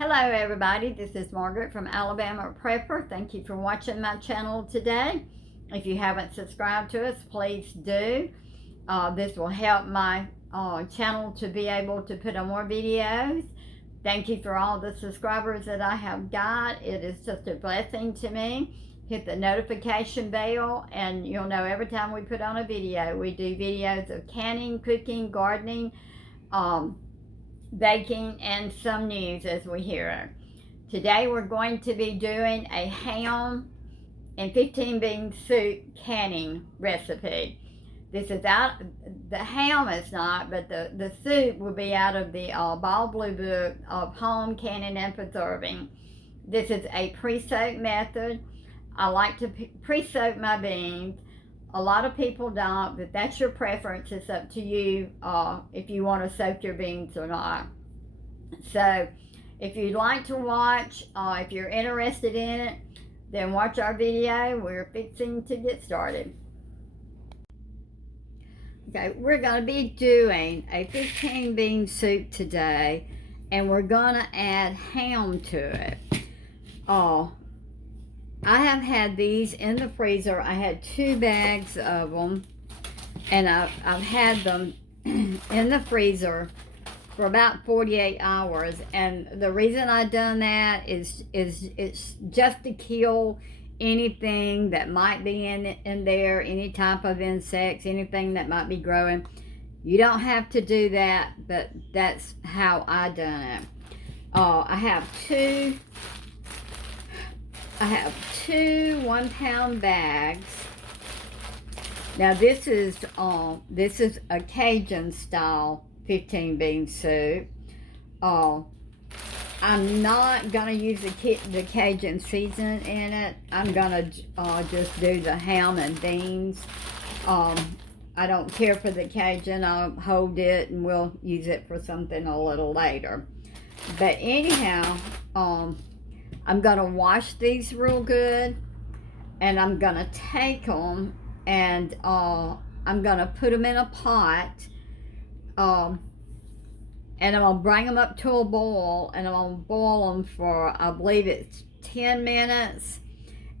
Hello everybody, this is Margaret from Alabama Prepper. Thank you for watching my channel today. If you haven't subscribed to us, please do. This will help my channel to be able to put on more videos. Thank you for all the subscribers that I have got. It is just a blessing to me. Hit the notification bell and you'll know every time we put on a video. We do videos of canning, cooking, gardening, baking, and some news as we hear it. Today we're going to be doing a ham and 15 bean soup canning recipe. This is out, the ham is not, but the soup will be out of the Ball Blue Book of Home Canning and Preserving. This is a pre-soak method. I like to pre-soak my beans. A lot of people don't, but that's your preference. It's up to you if you want to soak your beans or not. So if you'd like to watch, if you're interested in it, then watch our video. We're fixing to get started. Okay, we're going to be doing a 15 bean soup today, and we're going to add ham to it. I have had these in the freezer. I had 2 bags of them, and I've had them in the freezer for about 48 hours. And the reason I've done that is it's just to kill anything that might be in there, any type of insects, anything that might be growing. You don't have to do that, but that's how I done it. I have two 1-pound bags. Now this is a Cajun style 15 bean soup. I'm not gonna use the Cajun seasoning in it. I'm gonna just do the ham and beans. I don't care for the Cajun. I'll hold it and we'll use it for something a little later. But anyhow, I'm gonna wash these real good, and I'm gonna take them and I'm gonna put them in a pot, and I'm gonna bring them up to a boil, and I'm gonna boil them for, I believe it's 10 minutes,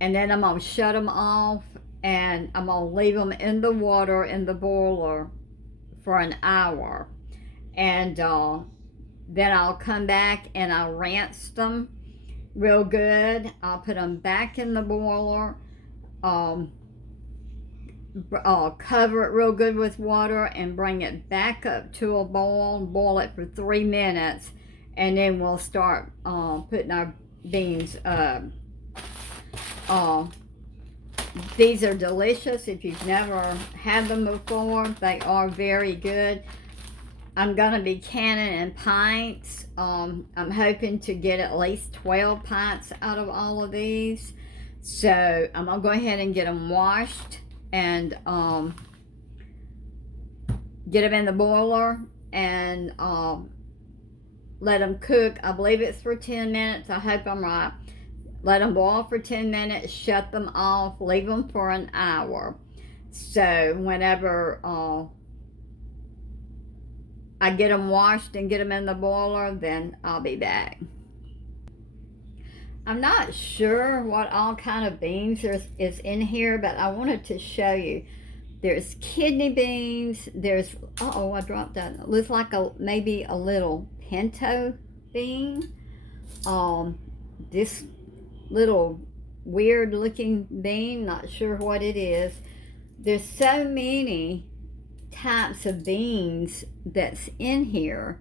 and then I'm gonna shut them off, and I'm gonna leave them in the water in the boiler for an hour, and then I'll come back and I'll rinse them real good. I'll put them back in the boiler, cover it real good with water, and bring it back up to a boil. Boil it for 3 minutes, and then we'll start putting our beans up. These are delicious. If you've never had them before, they are very good. I'm gonna be canning in pints. I'm hoping to get at least 12 pints out of all of these. So I'm gonna go ahead and get them washed and get them in the boiler and let them cook. I believe it's for 10 minutes. I hope I'm right. Let them boil for 10 minutes, shut them off, leave them for an hour. So whenever I get them washed and get them in the boiler, then I'll be back. I'm not sure what all kind of beans is in here, but I wanted to show you. There's kidney beans. There's, I dropped that. It looks like maybe a little pinto bean. This little weird looking bean, not sure what it is. There's so many types of beans that's in here.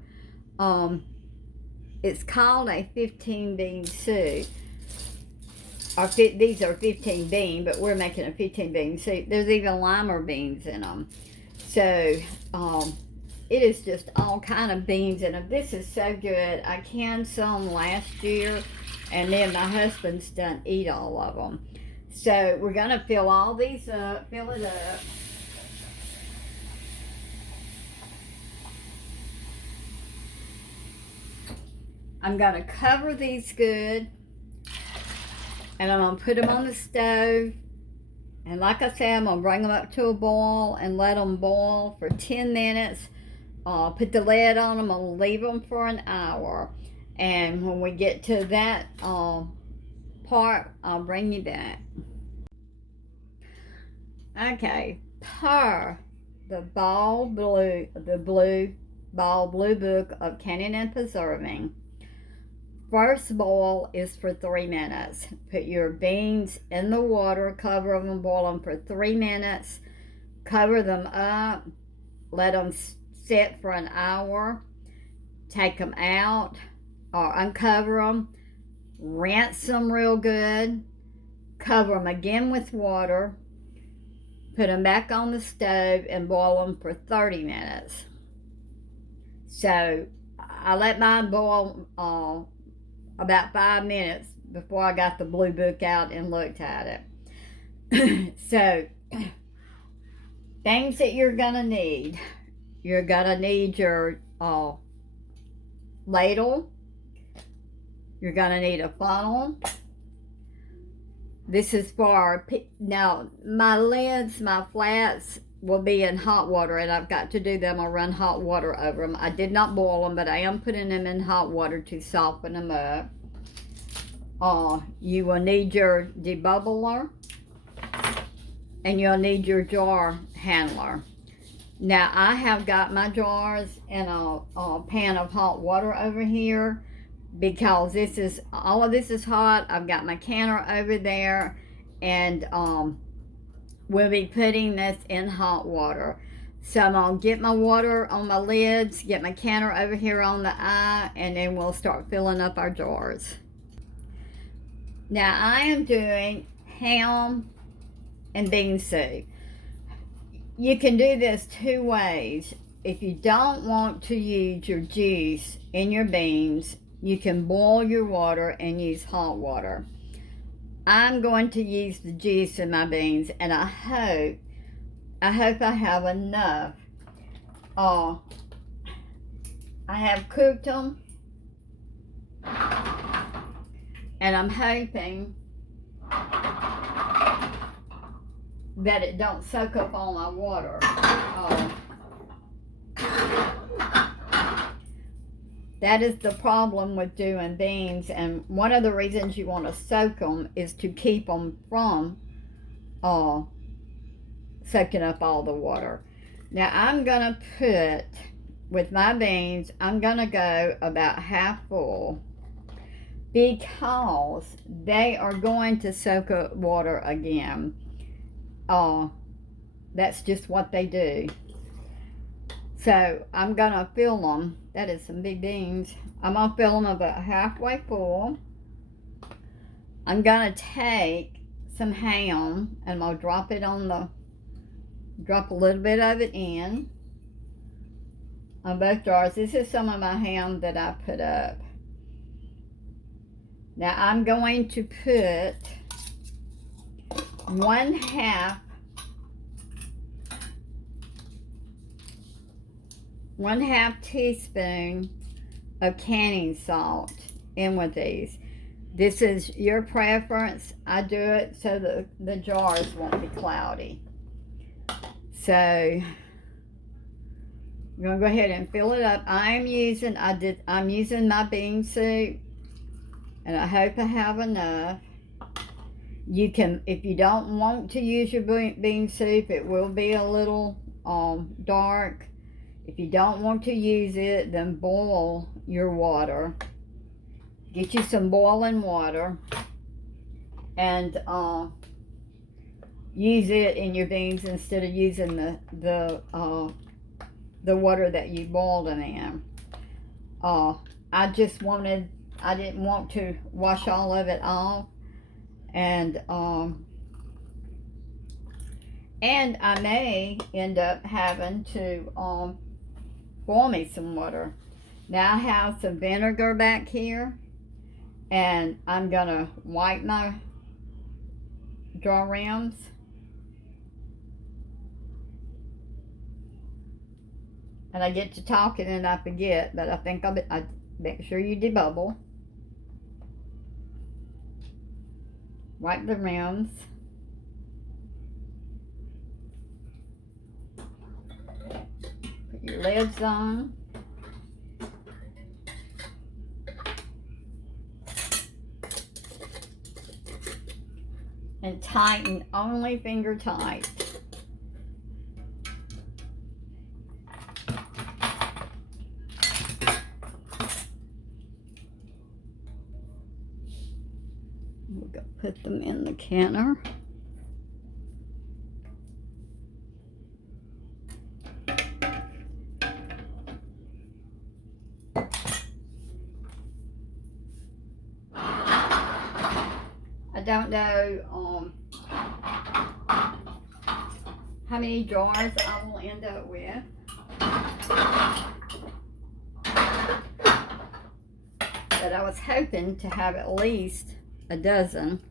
It's called a 15 bean soup. These are 15 bean, but we're making a 15 bean soup. There's even lima beans in them. So it is just all kind of beans in them. This is so good. I canned some last year, and then my husband's done eat all of them. So we're gonna fill all these up, fill it up. I'm going to cover these good, and I'm going to put them on the stove, and like I said, I'm going to bring them up to a boil and let them boil for 10 minutes. Put the lid on them, I'm going to leave them for an hour. And when we get to that part, I'll bring you back. Okay, per the blue book of canning and preserving, first boil is for 3 minutes. Put your beans in the water, cover them, boil them for 3 minutes. Cover them up, let them sit for an hour. Take them out or uncover them, rinse them real good, cover them again with water, put them back on the stove and boil them for 30 minutes. So I let mine boil about 5 minutes before I got the blue book out and looked at it. So things that you're gonna need. You're gonna need your ladle. You're gonna need a funnel. This is for, now my lids, my flats will be in hot water, and I've got to do them. I'll run hot water over them. I did not boil them, but I am putting them in hot water to soften them up. You will need your debubbler, and you'll need your jar handler. Now I have got my jars in a pan of hot water over here, because this is, all of this is hot. I've got my canner over there, and we'll be putting this in hot water. So I'm gonna get my water on my lids, get my canner over here on the eye, and then we'll start filling up our jars. Now I am doing ham and bean soup. You can do this 2 ways. If you don't want to use your juice in your beans, you can boil your water and use hot water. I'm going to use the juice in my beans, and I hope I have enough. I have cooked them, and I'm hoping that it don't soak up all my water. That is the problem with doing beans, and one of the reasons you want to soak them is to keep them from soaking up all the water. Now I'm gonna put, with my beans, I'm gonna go about half full, because they are going to soak up water again. That's just what they do. So I'm gonna fill them. That is some big beans. I'm gonna fill them about halfway full. I'm gonna take some ham, and I'm gonna drop a little bit of it in on both jars. This is some of my ham that I put up. Now I'm going to put 1/2 teaspoon of canning salt in with these. This is your preference. I do it so the jars won't be cloudy. So I'm gonna go ahead and fill it up. I'm using my bean soup, and I hope I have enough. You can, if you don't want to use your bean soup, it will be a little dark. If you don't want to use it, then boil your water. Get you some boiling water, and use it in your beans instead of using the water that you boiled them in. I didn't want to wash all of it off, and I may end up having to boil me some water. Now I have some vinegar back here, and I'm gonna wipe my jar rims. And I get to talking and I forget, but I think I make sure you debubble. Wipe the rims. Put your lids on. and tighten only finger tight. We'll go put them in the canner. I don't know how many jars I will end up with. But I was hoping to have at least a dozen.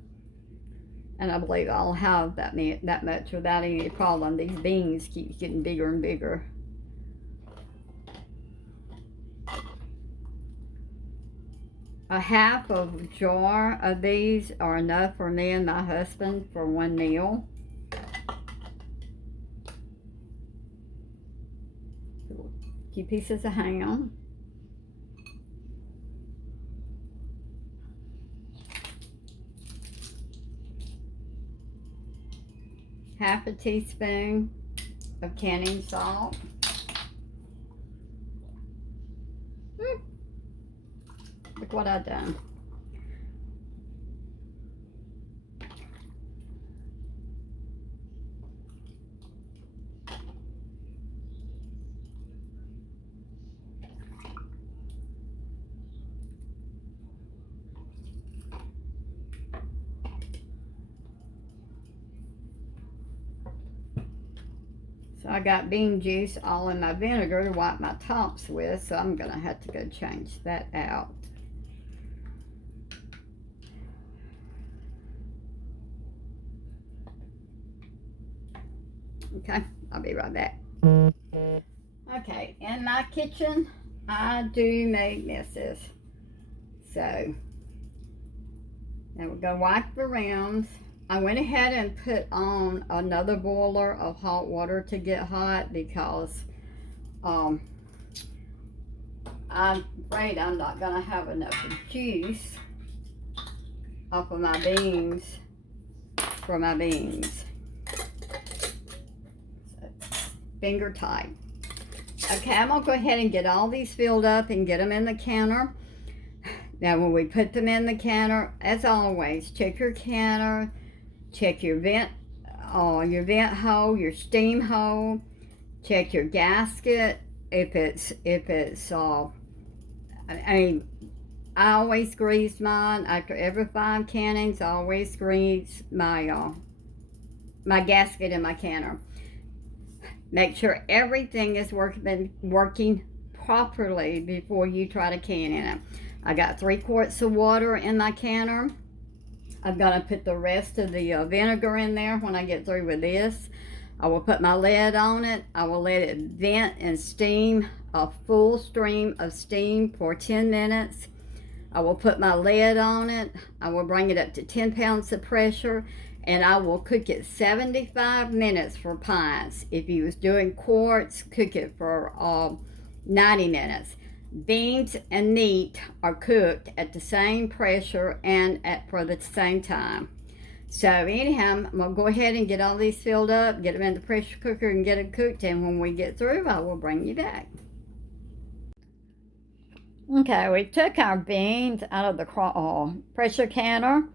And I believe I'll have that much without any problem. These beans keep getting bigger and bigger. A half of a jar of these are enough for me and my husband for one meal. A few pieces of ham. Half a teaspoon of canning salt. Look what I've done. So I got bean juice all in my vinegar to wipe my tops with, so I'm gonna have to go change that out. Okay, I'll be right back. Okay, in my kitchen, I do make messes. So, now we're gonna wipe the rims. I went ahead and put on another boiler of hot water to get hot because I'm afraid I'm not gonna have enough juice off of my beans for my beans. Finger tight. Okay, I'm gonna go ahead and get all these filled up and get them in the canner. Now when we put them in the canner, as always, check your canner, check your vent hole, your steam hole, check your gasket. I always grease mine after every 5 cannings. I always grease my gasket in my canner. Make sure everything is working properly before you try to can in it. I got 3 quarts of water in my canner. I'm going to put the rest of the vinegar in there when I get through with this. I will put my lid on it. I will let it vent and steam, a full stream of steam for 10 minutes. I will put my lid on it. I will bring it up to 10 pounds of pressure. And I will cook it 75 minutes for pints. If you was doing quarts, cook it for 90 minutes. Beans and meat are cooked at the same pressure and for the same time. So anyhow, I'm gonna go ahead and get all these filled up, get them in the pressure cooker and get them cooked. And when we get through, I will bring you back. Okay, we took our beans out of the pressure canner.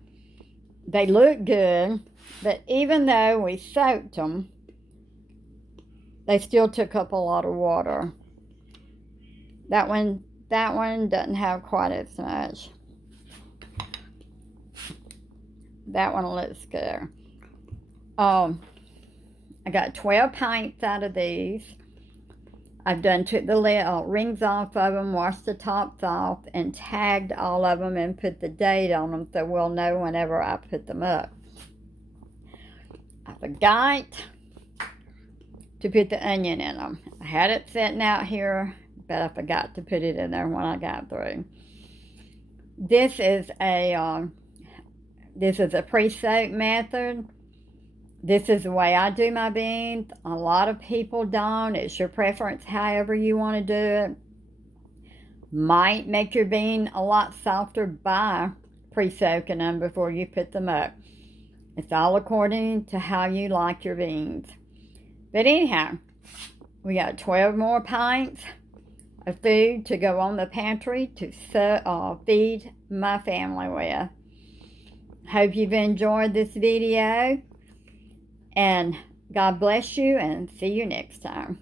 They look good, but even though we soaked them, they still took up a lot of water. That one doesn't have quite as much. That one looks good. I got 12 pints out of these. I've took the rings off of them, washed the tops off, and tagged all of them and put the date on them so we'll know whenever I put them up. I forgot to put the onion in them. I had it sitting out here, but I forgot to put it in there when I got through. This is a pre-soak method. This is the way I do my beans. A lot of people don't. It's your preference, however you want to do it. Might make your bean a lot softer by pre-soaking them before you put them up. It's all according to how you like your beans. But anyhow, we got 12 more pints of food to go on the pantry to feed my family with. Hope you've enjoyed this video, and God bless you, and see you next time.